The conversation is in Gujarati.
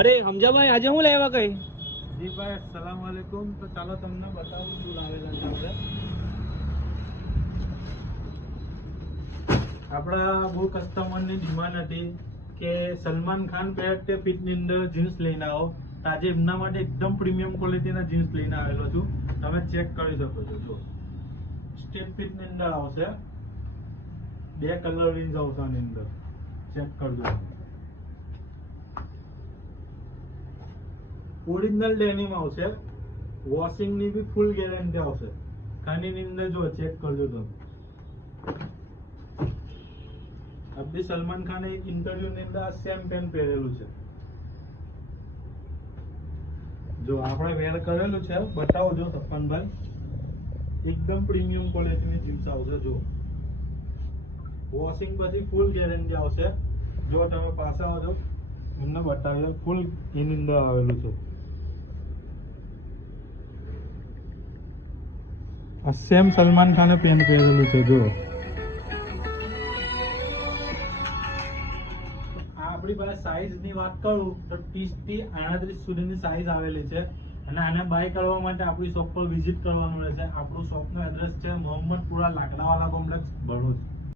અરે હમજાભાઈ આજે હું લેવા કઈ? જી ભાઈ, અસ્સલામ વાલેકુમ. તો ચાલો તમને બતાવું શું લાવેલા છે આપણે. આપણા બહુ કસ્ટમરની ડિમાન્ડ હતી કે સલમાન ખાન પેરેટ ફિટની અંદર જીન્સ લઈને આવો. તો આજે એમના માટે એકદમ પ્રીમિયમ ક્વોલિટીના જીન્સ લઈને આવેલો છું. તમે ચેક કરી શકો છો. જો સ્ટેટ ફિટની અંદર આવશે, 2 કલર રેન્જ આવશે આની અંદર. ચેક કરજો. ઓરિજિનલ ડેનિમ આવશે, વોશિંગ ની બી ફૂલ ગેરંટી આવશે. ખાનીની અંદર જો ચેક કરજો તમે. અભી સલમાન ખાને એક ઇન્ટરવ્યુ ની અંદર સેમ પેન્ટ પહેરેલું છે. જો આપણે વેર કરેલું છે, બતાવો જો સપનભાઈ. એકદમ પ્રીમિયમ ક્વોલિટીની જીન્સ આવશે. જો વોશિંગ પછી ફૂલ ગેરંટી આવશે. જો તમે પાછા આવજો એમને બતાવી દો, ફૂલ એની અંદર આવેલું છે. આ સેમ સલમાન ખાને પેન્ટ પહેરેલું છે. જો આપણી પાસે સાઈઝ ની વાત કરું તો 30 થી 38 સુધીની સાઈઝ આવેલી છે. અને આને બાય કરવા માટે આપણી શોપ પર વિઝિટ કરવાનું રહેશે. આપણું શોપનો એડ્રેસ છે મોહમ્મદપુરા લાકડાવાલા કોમ્પ્લેક્સ, ભરૂચ.